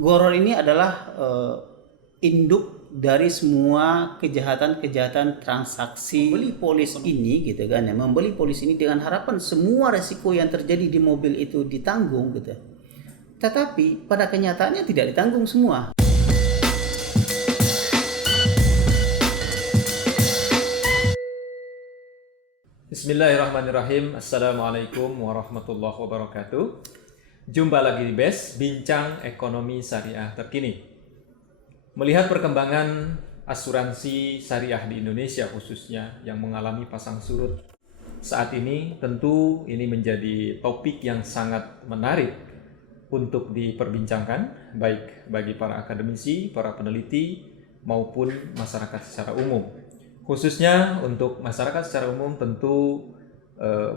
Goror ini adalah induk dari semua kejahatan-kejahatan transaksi membeli polis ini gitu kan ya. Membeli polis ini dengan harapan semua resiko yang terjadi di mobil itu ditanggung gitu. Tetapi pada kenyataannya tidak ditanggung semua. Bismillahirrahmanirrahim. Assalamualaikum warahmatullahi wabarakatuh. Jumpa lagi di BES, Bincang Ekonomi Syariah Terkini. Melihat perkembangan asuransi syariah di Indonesia khususnya yang mengalami pasang surut saat ini, tentu ini menjadi topik yang sangat menarik untuk diperbincangkan, baik bagi para akademisi, para peneliti, maupun masyarakat secara umum. Khususnya untuk masyarakat secara umum tentu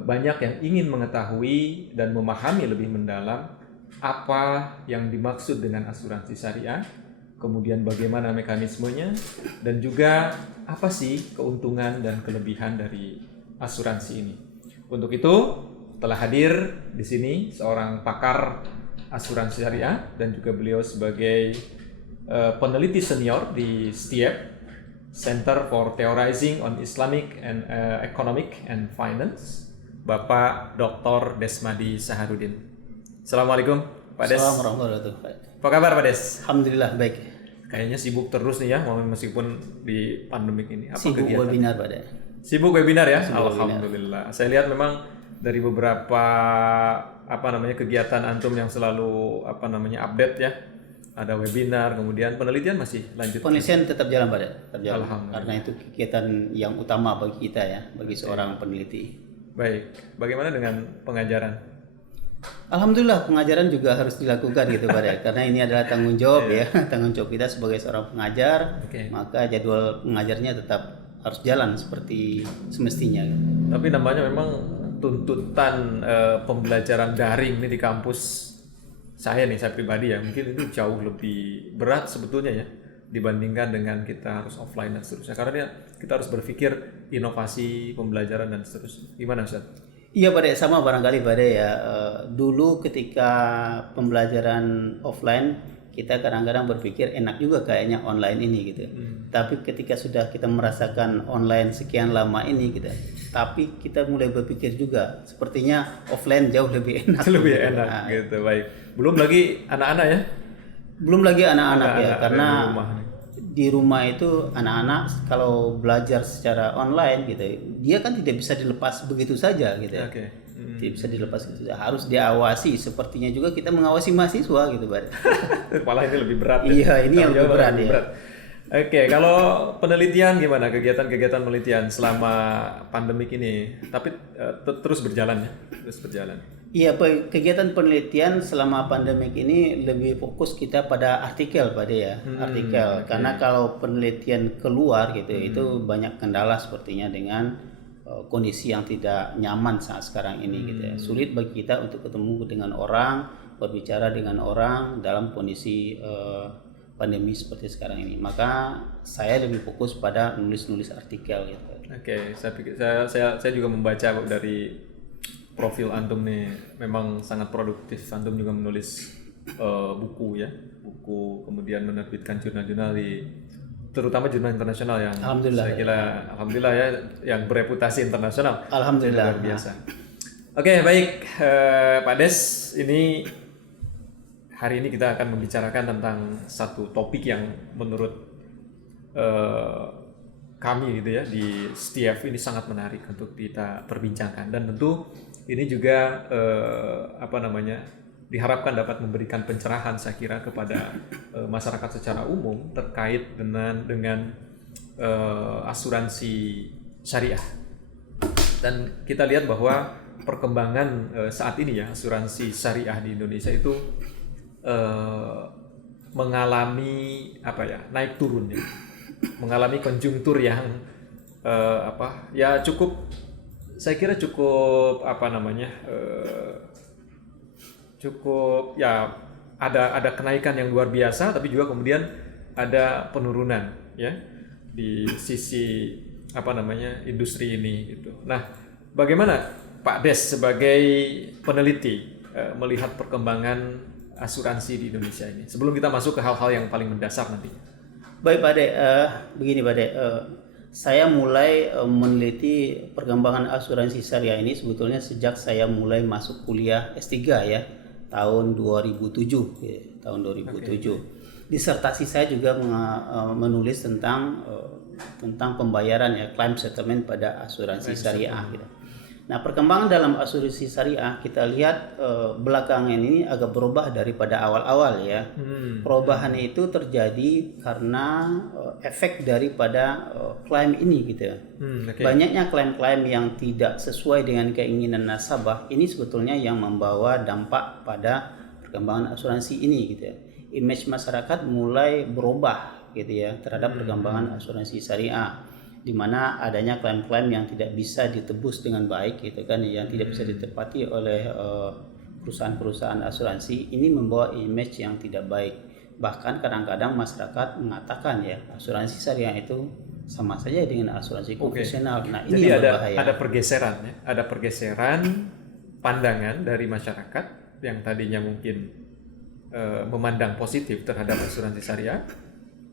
banyak yang ingin mengetahui dan memahami lebih mendalam apa yang dimaksud dengan asuransi syariah, kemudian bagaimana mekanismenya, dan juga apa sih keuntungan dan kelebihan dari asuransi ini. Untuk itu telah hadir di sini seorang pakar asuransi syariah dan juga beliau sebagai peneliti senior di STIEP, Center for Theorizing on Islamic and Economic and Finance, Bapak Dr. Desmadi Saharudin. Assalamualaikum, Pak Des. Assalamualaikum warahmatullahi wabarakatuh. Apa kabar, Pak Des? Alhamdulillah baik. Kayaknya sibuk terus nih ya, meskipun di pandemik ini. Apa Sibuk kegiatan? webinar Pak Dek. Sibuk webinar ya? Sibuk Alhamdulillah. Saya lihat memang dari beberapa kegiatan antum yang selalu update ya. Ada webinar, kemudian penelitian masih lanjut. Penelitian tetap jalan Pak Dek, tetap jalan. Alhamdulillah. Karena itu kegiatan yang utama bagi kita ya, bagi seorang peneliti. Baik, bagaimana dengan pengajaran? Alhamdulillah pengajaran juga harus dilakukan gitu Pak Dek. Karena ini adalah tanggung jawab ya, tanggung jawab kita sebagai seorang pengajar. Maka jadwal pengajarnya tetap harus jalan seperti semestinya. Tapi namanya memang tuntutan pembelajaran daring ini di kampus saya pribadi ya, mungkin itu jauh lebih berat sebetulnya ya dibandingkan dengan kita harus offline dan seterusnya, karena kita harus berpikir inovasi pembelajaran dan seterusnya. Gimana Ustaz? Iya Pak Dek, sama barangkali Pak Dek ya. Dulu ketika pembelajaran offline kita kadang-kadang berpikir enak juga kayaknya online ini gitu. Tapi ketika sudah kita merasakan online sekian lama ini gitu, tapi kita mulai berpikir juga sepertinya offline jauh lebih enak. Lebih enak gitu, baik. Belum lagi anak-anak ya? Belum lagi anak-anak ya, karena di rumah itu anak-anak kalau belajar secara online gitu, dia kan tidak bisa dilepas begitu saja gitu. Tidak bisa dilepas gitu, harus diawasi. Sepertinya juga kita mengawasi mahasiswa gitu, Pak. Malah ini lebih berat. Iya, ini yang lebih berat ya. Oke, kalau penelitian gimana? Kegiatan penelitian selama pandemik ini, tapi terus berjalan ya, terus berjalan. Iya, kegiatan penelitian selama pandemik ini lebih fokus kita pada artikel, Pak ya, artikel. Karena kalau penelitian keluar gitu, itu banyak kendala sepertinya dengan kondisi yang tidak nyaman saat sekarang ini gitu ya. Sulit bagi kita untuk ketemu dengan orang, berbicara dengan orang dalam kondisi pandemi seperti sekarang ini. Maka saya lebih fokus pada nulis artikel gitu. Oke, saya juga membaca dari profil antum nih, memang sangat produktif. Antum juga menulis buku, kemudian menerbitkan jurnal-jurnal terutama jurnal internasional yang saya kira alhamdulillah ya, yang bereputasi internasional. Alhamdulillah. Luar biasa. Oke, baik Pak Des, ini hari ini kita akan membicarakan tentang satu topik yang menurut kami gitu ya di STIEP ini sangat menarik untuk kita perbincangkan, dan tentu ini juga diharapkan dapat memberikan pencerahan saya kira kepada masyarakat secara umum terkait dengan asuransi syariah. Dan kita lihat bahwa perkembangan saat ini ya, asuransi syariah di Indonesia itu mengalami naik turun ya, mengalami konjungtur yang cukup, saya kira cukup cukup ya, ada kenaikan yang luar biasa, tapi juga kemudian ada penurunan ya di sisi industri ini gitu. Nah, bagaimana Pak Des sebagai peneliti melihat perkembangan asuransi di Indonesia ini? Sebelum kita masuk ke hal-hal yang paling mendasar nanti. Baik Pak Ade, begini Pak Ade, saya mulai meneliti perkembangan asuransi syariah ini sebetulnya sejak saya mulai masuk kuliah S3 ya, tahun 2007 ya, tahun 2007. Disertasi saya juga menulis tentang pembayaran ya, claim settlement pada asuransi syariah gitu. Nah, perkembangan dalam asuransi syariah kita lihat belakangan ini agak berubah daripada awal-awal ya. Perubahan itu terjadi karena efek daripada klaim ini gitu. Banyaknya klaim-klaim yang tidak sesuai dengan keinginan nasabah ini sebetulnya yang membawa dampak pada perkembangan asuransi ini gitu. Image masyarakat mulai berubah gitu ya terhadap perkembangan asuransi syariah, di mana adanya klaim-klaim yang tidak bisa ditebus dengan baik gitu kan, yang tidak bisa ditepati oleh perusahaan-perusahaan asuransi. Ini membawa image yang tidak baik. Bahkan kadang-kadang masyarakat mengatakan ya asuransi syariah itu sama saja dengan asuransi konvensional. Nah, ini jadi yang berbahaya. ada pergeseran ya, ada pergeseran pandangan dari masyarakat yang tadinya mungkin memandang positif terhadap asuransi syariah.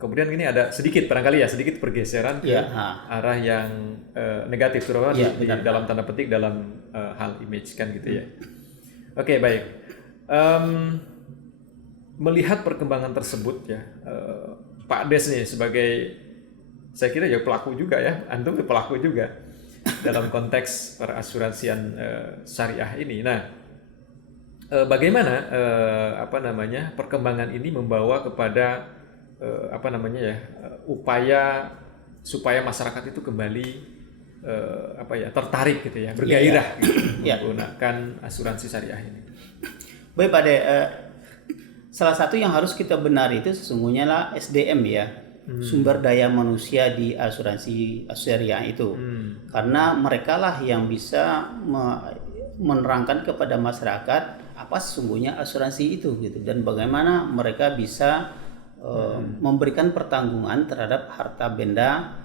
Kemudian ini ada sedikit pergeseran ke arah yang negatif, terutama di dalam tanda petik dalam hal image kan gitu ya. Oke, baik. Melihat perkembangan tersebut ya, Pak Des nih sebagai, saya kira ya pelaku juga ya, antum pelaku juga dalam konteks perasuransian syariah ini. Nah, bagaimana perkembangan ini membawa kepada upaya supaya masyarakat itu kembali tertarik gitu ya, bergairah gitu, menggunakan asuransi syariah ini. Baik Pak De, salah satu yang harus kita benari itu sesungguhnya lah SDM ya, sumber daya manusia di asuransi syariah itu, karena mereka lah yang bisa menerangkan kepada masyarakat apa sesungguhnya asuransi itu gitu, dan bagaimana mereka bisa memberikan pertanggungan terhadap harta benda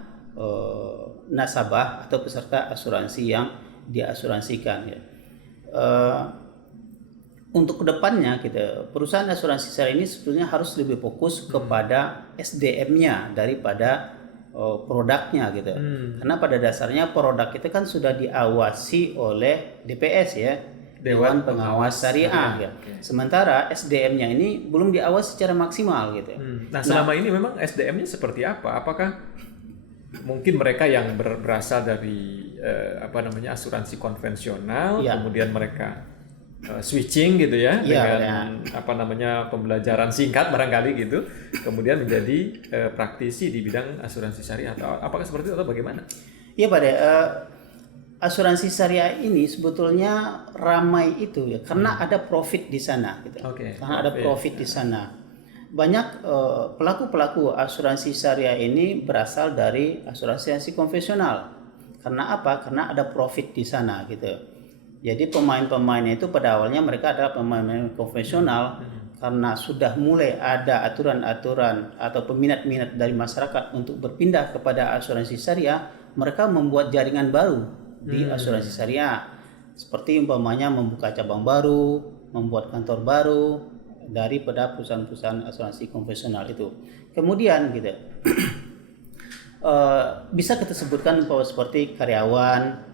nasabah atau peserta asuransi yang diasuransikan ya. Untuk kedepannya perusahaan asuransi syariah ini sebetulnya harus lebih fokus kepada SDM-nya daripada produknya gitu. Karena pada dasarnya produk itu kan sudah diawasi oleh DPS ya, Dewan Pengawas Syariah ya. Sementara SDM-nya ini belum diawasi secara maksimal gitu. Nah, selama ini memang SDM-nya seperti apa? Apakah mungkin mereka yang berasal dari asuransi konvensional, kemudian mereka switching gitu ya, dengan pembelajaran singkat barangkali gitu, kemudian menjadi praktisi di bidang asuransi syariah, atau apakah seperti itu atau bagaimana? Iya Pak De, asuransi syariah ini sebetulnya ramai itu ya karena ada profit di sana gitu. Karena ada profit di sana. Banyak pelaku-pelaku asuransi syariah ini berasal dari asuransi konvensional. Karena apa? Karena ada profit di sana gitu. Jadi pemain-pemainnya itu pada awalnya mereka adalah pemain konvensional, karena sudah mulai ada aturan-aturan atau peminat-minat dari masyarakat untuk berpindah kepada asuransi syariah, mereka membuat jaringan baru di asuransi syariah, seperti umpamanya membuka cabang baru, membuat kantor baru daripada perusahaan-perusahaan asuransi konvensional itu. Kemudian gitu bisa kita sebutkan bahwa seperti karyawan,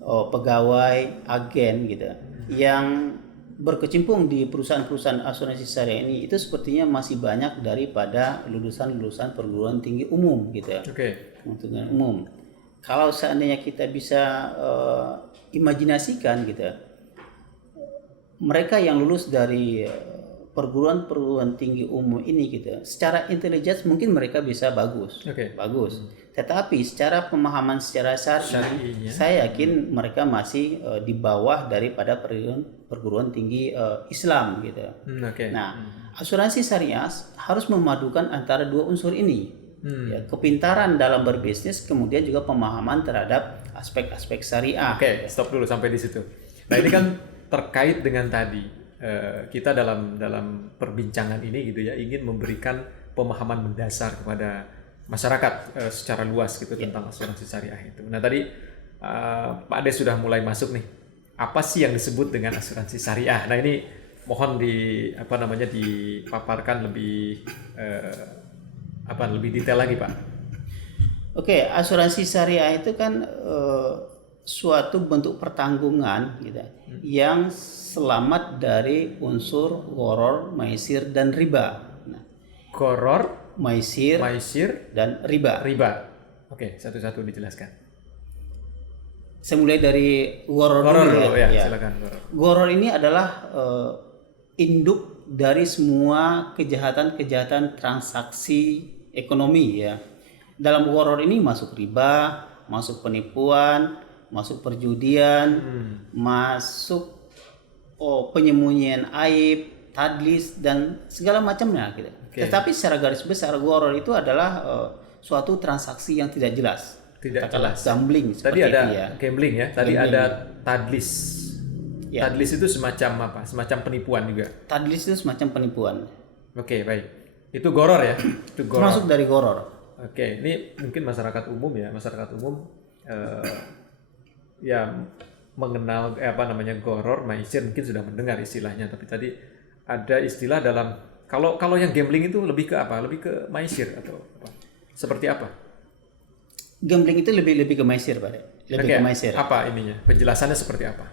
pegawai, agen gitu yang berkecimpung di perusahaan-perusahaan asuransi syariah ini, itu sepertinya masih banyak daripada lulusan-lulusan perguruan tinggi umum gitu ya. Untuk umum. Kalau seandainya kita bisa imajinasikan gitu, mereka yang lulus dari perguruan tinggi umum ini gitu, secara intelligence mungkin mereka bisa bagus. Tetapi secara pemahaman secara syar'i, saya yakin mereka masih di bawah daripada perguruan tinggi Islam gitu. Nah, asuransi syariah harus memadukan antara dua unsur ini. Ya, kepintaran dalam berbisnis, kemudian juga pemahaman terhadap aspek-aspek syariah. Stop dulu sampai di situ. Nah, ini kan terkait dengan tadi kita dalam perbincangan ini gitu ya, ingin memberikan pemahaman mendasar kepada masyarakat secara luas gitu tentang asuransi syariah itu. Nah, tadi Pak Ade sudah mulai masuk nih. Apa sih yang disebut dengan asuransi syariah? Nah, ini mohon dipaparkan lebih lebih detail lagi, Pak. Oke, asuransi syariah itu kan suatu bentuk pertanggungan gitu, yang selamat dari unsur gharar, maisir dan riba. Nah, Gharar, maisir dan riba. Oke, satu-satu dijelaskan. Saya mulai dari gharar dulu ya. Silakan. Gharar ini adalah induk dari semua kejahatan transaksi ekonomi ya. Dalam gharar ini masuk riba, masuk penipuan, masuk perjudian, masuk penyembunyian aib, tadlis dan segala macamnya gitu. Tetapi secara garis besar gharar itu adalah suatu transaksi yang tidak jelas. Tidak jelas. Gambling Tadi ada gambling ya. Tadi Gambling. ada tadlis. Ya. Tadlis itu semacam apa? Semacam penipuan juga. Tadlis itu semacam penipuan. Oke, baik. Itu gharar ya. Itu gharar. Termasuk dari gharar. Oke, ini mungkin masyarakat umum ya mengenal gharar, maisir mungkin sudah mendengar istilahnya, tapi tadi ada istilah dalam kalau yang gambling itu lebih ke apa? Lebih ke maisir atau apa? Seperti apa? Gambling itu lebih ke maisir, Pak. Lebih ke maisir. Apa ininya? Penjelasannya seperti apa?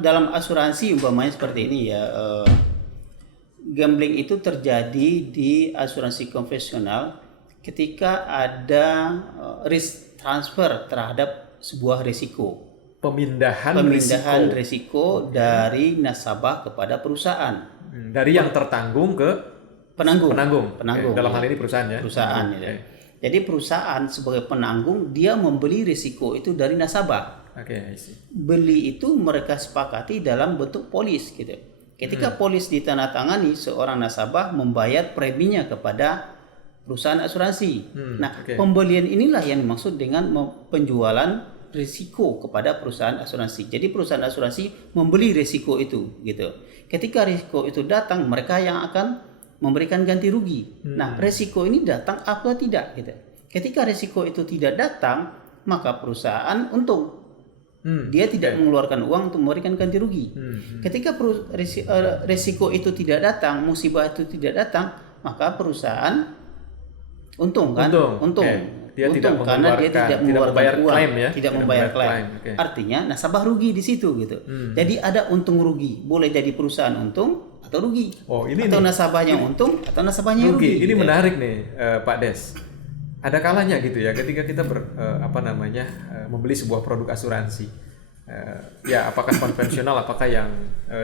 Dalam asuransi umpamanya seperti ini ya. Gambling itu terjadi di asuransi konvensional ketika ada risk transfer terhadap sebuah risiko. Pemindahan risiko dari nasabah kepada perusahaan. Dari yang tertanggung ke penanggung. Dalam hal ini perusahaan ya. Perusahaan ya. Jadi perusahaan sebagai penanggung dia membeli risiko itu dari nasabah. Beli itu mereka sepakati dalam bentuk polis gitu. Ketika polis ditandatangani, seorang nasabah membayar preminya kepada perusahaan asuransi. Pembelian inilah yang dimaksud dengan penjualan risiko kepada perusahaan asuransi. Jadi perusahaan asuransi membeli risiko itu gitu. Ketika risiko itu datang, mereka yang akan memberikan ganti rugi. Nah, risiko ini datang atau tidak gitu. Ketika risiko itu tidak datang, maka perusahaan untung. Dia tidak mengeluarkan uang untuk memberikan ganti rugi. Ketika risiko itu tidak datang, musibah itu tidak datang, maka perusahaan untung kan? Untung. Dia untung karena dia tidak mengeluarkan uang, tidak membayar klaim. Artinya nasabah rugi di situ gitu. Jadi ada untung rugi. Boleh jadi perusahaan untung atau rugi. Atau nasabahnya untung atau nasabahnya rugi. Ini menarik nih, Pak Des. Ada kalanya gitu ya, ketika kita membeli sebuah produk asuransi, ya apakah konvensional, apakah yang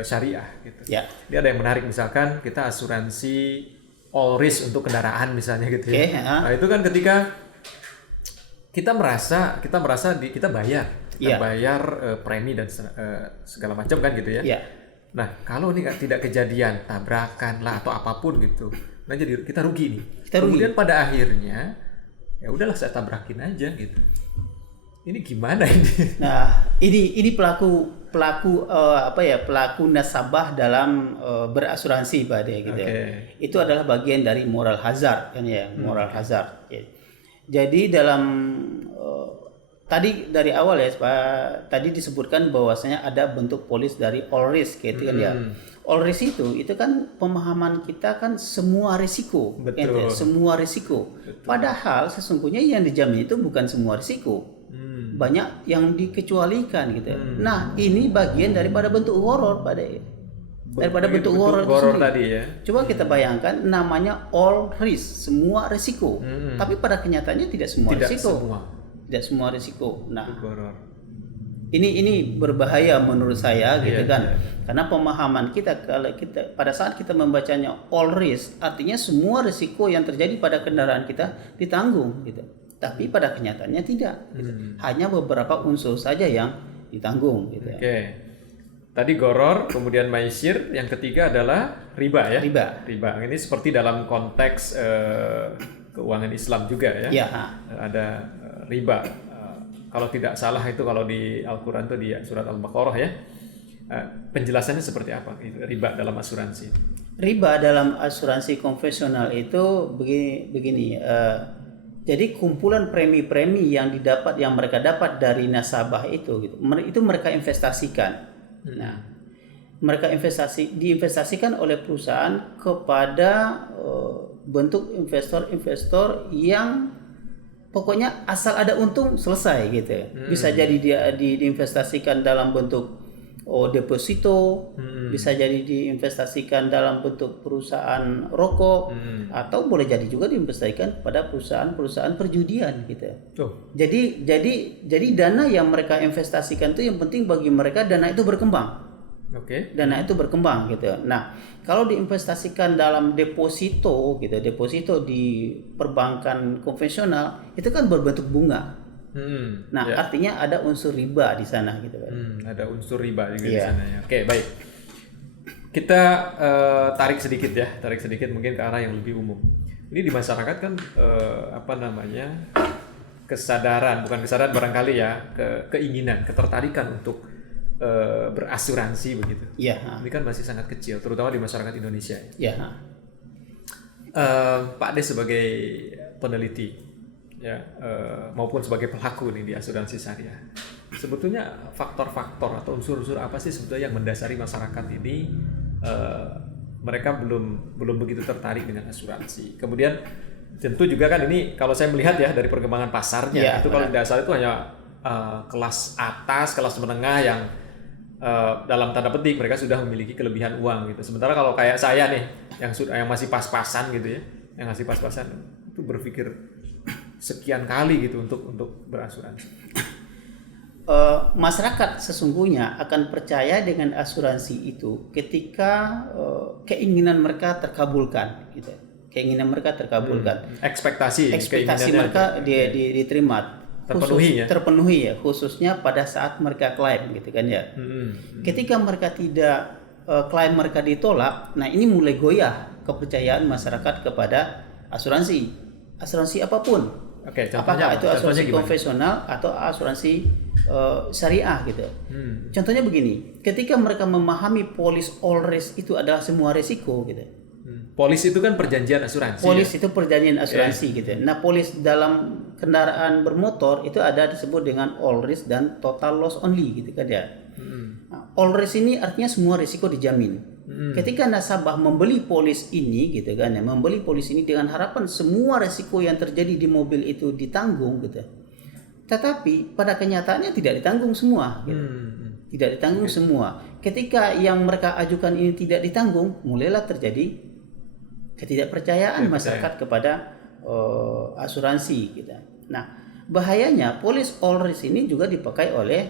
syariah gitu. Ya. Ini ada yang menarik, misalkan kita asuransi all risk untuk kendaraan misalnya gitu ya. Nah itu kan ketika kita merasa kita bayar, bayar premi dan segala macam kan gitu ya. Nah kalau ini tidak kejadian tabrakan lah atau apapun gitu, nah jadi kita rugi nih. Kemudian pada akhirnya ya udahlah saya tabrakin aja gitu. Ini gimana ini? Nah ini pelaku nasabah dalam berasuransi Pak De gitu. Itu adalah bagian dari moral hazard kan ya, moral hazard. Jadi dalam tadi dari awal ya Pak, tadi disebutkan bahwasanya ada bentuk polis dari all risk gitu kan ya. All risk itu kan pemahaman kita kan semua risiko. Betul. Semua risiko. Betul. Padahal sesungguhnya yang dijamin itu bukan semua risiko. Banyak yang dikecualikan gitu. Nah, ini bagian daripada bentuk horor Pak De. Daripada bentuk horor tadi ya. Coba kita bayangkan namanya all risk, semua risiko. Tapi pada kenyataannya tidak semua risiko. Tidak semua risiko. Nah, ini berbahaya menurut saya gitu kan. Karena pemahaman kita pada saat kita membacanya all risk, artinya semua risiko yang terjadi pada kendaraan kita ditanggung gitu. Tapi pada kenyataannya tidak. Gitu. Hanya beberapa unsur saja yang ditanggung gitu. Tadi gharar, kemudian maisir, yang ketiga adalah riba ya. Riba. Ini seperti dalam konteks keuangan Islam juga ya. Ada riba. Kalau tidak salah itu kalau di Al-Quran itu di surat Al-Baqarah ya. Penjelasannya seperti apa riba dalam asuransi? Riba dalam asuransi konvensional itu begini. Jadi kumpulan premi-premi yang mereka dapat dari nasabah itu mereka investasikan. Nah, mereka diinvestasikan oleh perusahaan kepada bentuk investor-investor yang pokoknya asal ada untung selesai gitu. Bisa jadi dia diinvestasikan dalam bentuk deposito, bisa jadi diinvestasikan dalam bentuk perusahaan rokok, atau boleh jadi juga diinvestasikan pada perusahaan-perusahaan perjudian gitu. Jadi dana yang mereka investasikan itu yang penting bagi mereka dana itu berkembang. Dana itu berkembang gitu. Nah, kalau diinvestasikan dalam deposito gitu, deposito di perbankan konvensional itu kan berbentuk bunga. Artinya ada unsur riba di sana gitu kan. Ada unsur riba juga di sana ya. Oke, baik. Kita tarik sedikit mungkin ke arah yang lebih umum. Ini di masyarakat kan bukan kesadaran barangkali ya, keinginan, ketertarikan untuk berasuransi begitu. Ini kan masih sangat kecil, terutama di masyarakat Indonesia. Pak Des sebagai peneliti, ya, maupun sebagai pelaku nih di asuransi syariah, sebetulnya faktor-faktor atau unsur-unsur apa sih sebetulnya yang mendasari masyarakat ini mereka belum begitu tertarik dengan asuransi? Kemudian tentu juga kan ini kalau saya melihat ya dari perkembangan pasarnya itu kalau dasar itu hanya kelas atas, kelas menengah yang dalam tanda petik mereka sudah memiliki kelebihan uang gitu. Sementara kalau kayak saya nih yang masih pas-pasan gitu ya, yang masih pas-pasan itu berpikir sekian kali gitu untuk berasuransi. Masyarakat sesungguhnya akan percaya dengan asuransi itu ketika keinginan mereka terkabulkan gitu. Keinginan mereka terkabulkan. Ekspektasi mereka diterima. Terpenuhi ya, khususnya pada saat mereka klaim gitu kan ya. Ketika mereka tidak klaim mereka ditolak, nah ini mulai goyah kepercayaan masyarakat kepada asuransi apapun. Apakah itu asuransi konvensional atau asuransi syariah gitu. Contohnya begini, ketika mereka memahami polis all risk itu adalah semua resiko gitu. Polis itu kan perjanjian asuransi. Itu perjanjian asuransi gitu. Nah, polis dalam kendaraan bermotor itu ada disebut dengan all risk dan total loss only gitu kan ya. Nah, all risk ini artinya semua risiko dijamin. Ketika nasabah membeli polis ini gitu kan ya, membeli polis ini dengan harapan semua risiko yang terjadi di mobil itu ditanggung gitu. Tetapi pada kenyataannya tidak ditanggung semua gitu. Tidak ditanggung semua. Ketika yang mereka ajukan ini tidak ditanggung, mulailah terjadi ketidakpercayaan masyarakat kepada asuransi gitu. Nah, bahayanya polis all risk ini juga dipakai oleh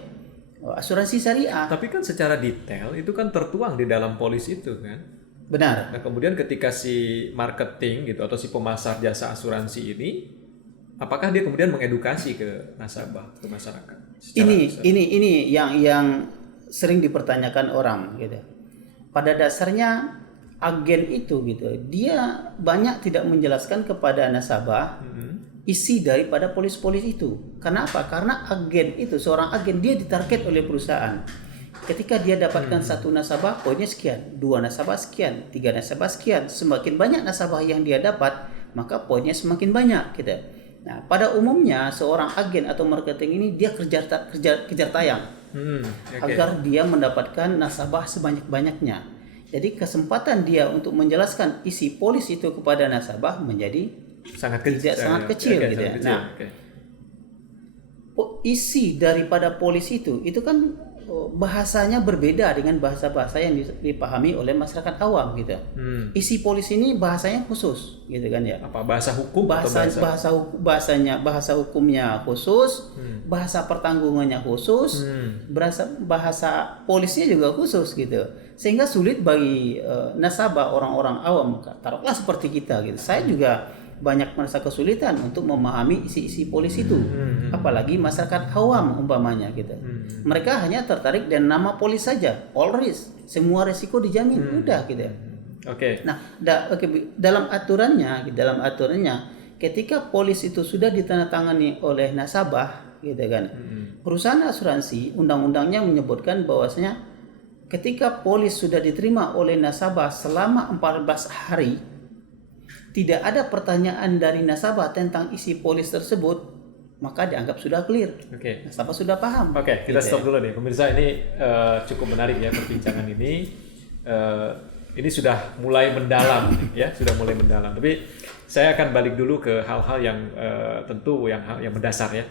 asuransi syariah. Tapi kan secara detail itu kan tertuang di dalam polis itu kan. Benar. Nah, kemudian ketika si marketing gitu atau si pemasar jasa asuransi ini, apakah dia kemudian mengedukasi ke nasabah, ke masyarakat? Ini yang sering dipertanyakan orang gitu. Pada dasarnya agen itu gitu, dia banyak tidak menjelaskan kepada nasabah isi daripada polis-polis itu. Kenapa? Karena agen itu, seorang agen dia ditarget oleh perusahaan. Ketika dia dapatkan satu nasabah, poinnya sekian, 2 nasabah sekian, 3 nasabah sekian. Semakin banyak nasabah yang dia dapat, maka poinnya semakin banyak gitu. Nah, pada umumnya seorang agen atau marketing ini dia kejar tayang agar dia mendapatkan nasabah sebanyak-banyaknya. Jadi kesempatan dia untuk menjelaskan isi polis itu kepada nasabah menjadi sangat kecil gitu ya. Nah, isi daripada polis itu kan bahasanya berbeda dengan bahasa-bahasa yang dipahami oleh masyarakat awam gitu. Isi polis ini bahasanya khusus gitu kan ya. Apa bahasa hukum? Bahasa hukumnya khusus, bahasa pertanggungannya khusus, bahasa polisnya juga khusus gitu. Sehingga sulit bagi nasabah orang-orang awam, taruhlah seperti kita gitu. Saya juga banyak merasa kesulitan untuk memahami isi-isi polis itu, apalagi masyarakat awam umpamanya gitu. Mereka hanya tertarik dengan nama polis saja, all risk, semua resiko dijamin, udah gitu. Nah, dalam aturannya, ketika polis itu sudah ditandatangani oleh nasabah, gitu kan, perusahaan asuransi undang-undangnya menyebutkan bahwasanya ketika polis sudah diterima oleh nasabah selama 14 hari. Tidak ada pertanyaan dari nasabah tentang isi polis tersebut, maka dianggap sudah clear. Nasabah sudah paham. Kita stop dulu nih. Pemirsa, ini cukup menarik ya perbincangan ini. ini sudah mulai mendalam, ya, sudah mulai mendalam. Tapi saya akan balik dulu ke hal-hal yang tentu yang mendasar ya.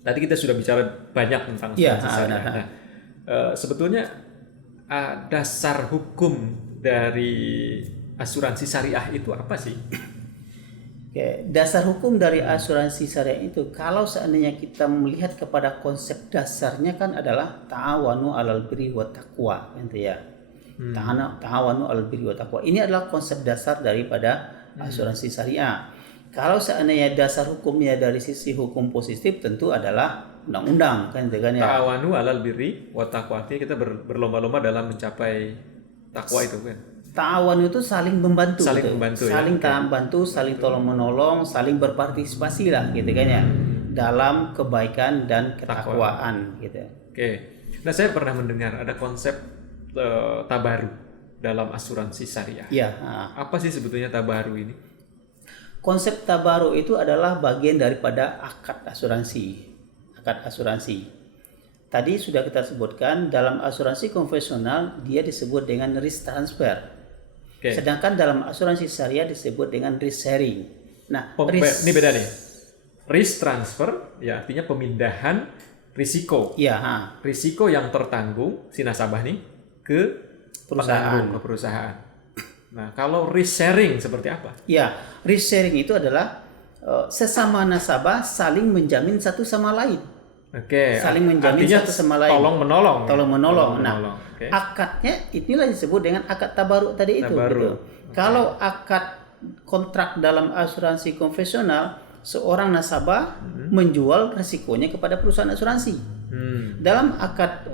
Tadi kita sudah bicara banyak tentang asuransi syariah. Nah, sebetulnya dasar hukum dari asuransi syariah itu apa sih? Oke, dasar hukum dari asuransi syariah itu, kalau seandainya kita melihat kepada konsep dasarnya kan adalah ta'awanu 'alal birri wat taqwa, gitu ya. Ta'awanu 'alal birri wat taqwa. Ini adalah konsep dasar daripada asuransi syariah. Kalau seandainya dasar hukumnya dari sisi hukum positif tentu adalah undang-undang kan gitu kan ya. Ta'awanu 'alal birri wat taqwa, artinya kita berlomba-lomba dalam mencapai takwa itu kan. Ta'awun itu saling membantu, saling gitu. membantu, saling ya? bantu, saling tolong menolong, saling berpartisipasi lah, gitu kan ya, dalam kebaikan dan ketakwaan, gitu. Oke. Nah, saya pernah mendengar ada konsep tabaru dalam asuransi syariah. Iya. Apa sih sebetulnya tabaru ini? Konsep tabaru itu adalah bagian daripada akad asuransi. Tadi sudah kita sebutkan dalam asuransi konvensional dia disebut dengan risk transfer. Okay. Sedangkan dalam asuransi syariah disebut dengan risk sharing. Nah, ini beda nih. Risk transfer ya artinya pemindahan risiko. Iya, risiko yang tertanggung si nasabah nih ke perusahaan. Nah, kalau risk sharing seperti apa? Ya, risk sharing itu adalah sesama nasabah saling menjamin satu sama lain. Oke. Saling menjamin satu sama lain. Tolong menolong. Nah, akadnya inilah disebut dengan akad tabaruk tadi itu. Gitu. Kalau akad kontrak dalam asuransi konvensional, seorang nasabah menjual resikonya kepada perusahaan asuransi. Dalam akad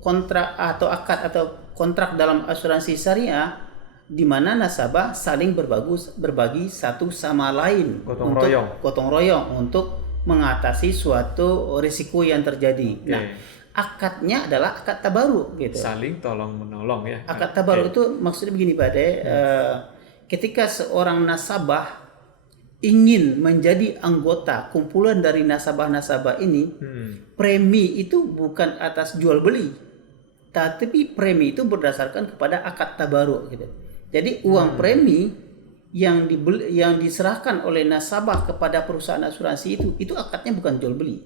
kontrak atau kontrak dalam asuransi syariah, di mana nasabah saling berbagi satu sama lain, gotong royong untuk mengatasi suatu risiko yang terjadi. Nah, akadnya adalah akad tabaruk, gitu. Saling tolong menolong ya. Akad tabaruk itu maksudnya begini, Pak De. Ketika seorang nasabah ingin menjadi anggota kumpulan dari nasabah-nasabah ini, premi itu bukan atas jual beli, tapi premi itu berdasarkan kepada akad tabaruk, gitu. Jadi uang premi yang diserahkan oleh nasabah kepada perusahaan asuransi itu akadnya bukan jual beli,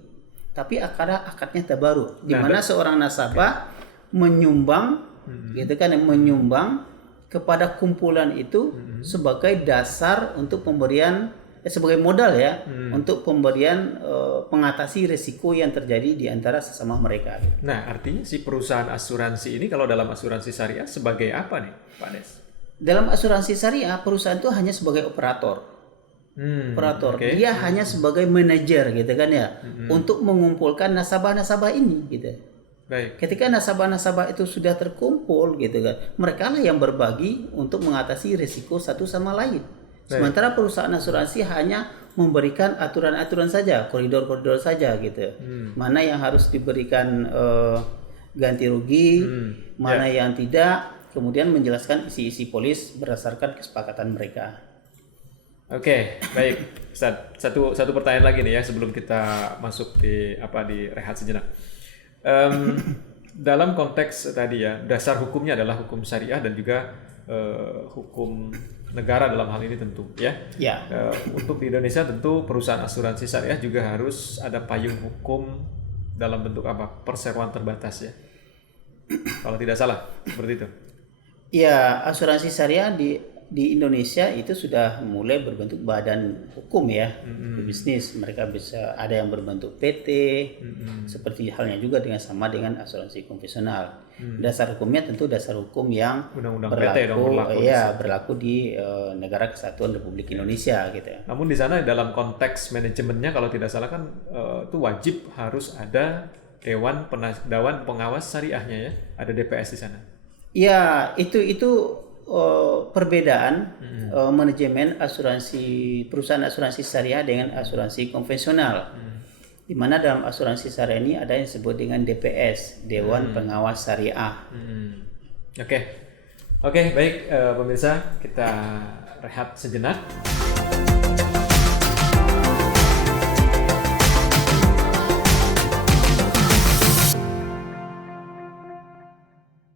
tapi akadnya tabaruk, di mana seorang nasabah menyumbang, gitu kan, menyumbang kepada kumpulan itu sebagai dasar untuk pemberian, sebagai modal ya, untuk pemberian mengatasi risiko yang terjadi di antara sesama mereka. Nah, artinya si perusahaan asuransi ini kalau dalam asuransi syariah sebagai apa nih, Pak Des? Dalam asuransi syariah, perusahaan itu hanya sebagai operator. Dia hanya sebagai manajer, gitu kan ya, untuk mengumpulkan nasabah-nasabah ini, gitu. Baik. Ketika nasabah-nasabah itu sudah terkumpul, gitu kan, mereka lah yang berbagi untuk mengatasi risiko satu sama lain. Sementara perusahaan asuransi hanya memberikan aturan-aturan saja, koridor-koridor saja, gitu. Mana yang harus diberikan ganti rugi, mana yang tidak. Kemudian menjelaskan isi-isi polis berdasarkan kesepakatan mereka. Oke, baik. Ustaz, satu pertanyaan lagi nih ya sebelum kita masuk di rehat sejenak. Dalam konteks tadi ya, dasar hukumnya adalah hukum syariah dan juga hukum negara dalam hal ini tentu ya. Untuk di Indonesia tentu perusahaan asuransi syariah juga harus ada payung hukum dalam bentuk apa? Perseroan terbatas ya. Kalau tidak salah, seperti itu. Ya, asuransi syariah di Indonesia itu sudah mulai berbentuk badan hukum ya, bisnis. Mereka bisa ada yang berbentuk PT, seperti halnya juga sama dengan asuransi konvensional. Dasar hukumnya tentu dasar hukum yang berlaku di Negara Kesatuan Republik Indonesia, gitu. Namun di sana dalam konteks manajemennya kalau tidak salah kan itu wajib harus ada dewan pengawas syariahnya ya, ada DPS di sana. Ya, itu perbedaan manajemen perusahaan asuransi syariah dengan asuransi konvensional. Di mana dalam asuransi syariah ini ada yang disebut dengan DPS, Dewan Pengawas Syariah. Oke, baik pemirsa, kita rehat sejenak.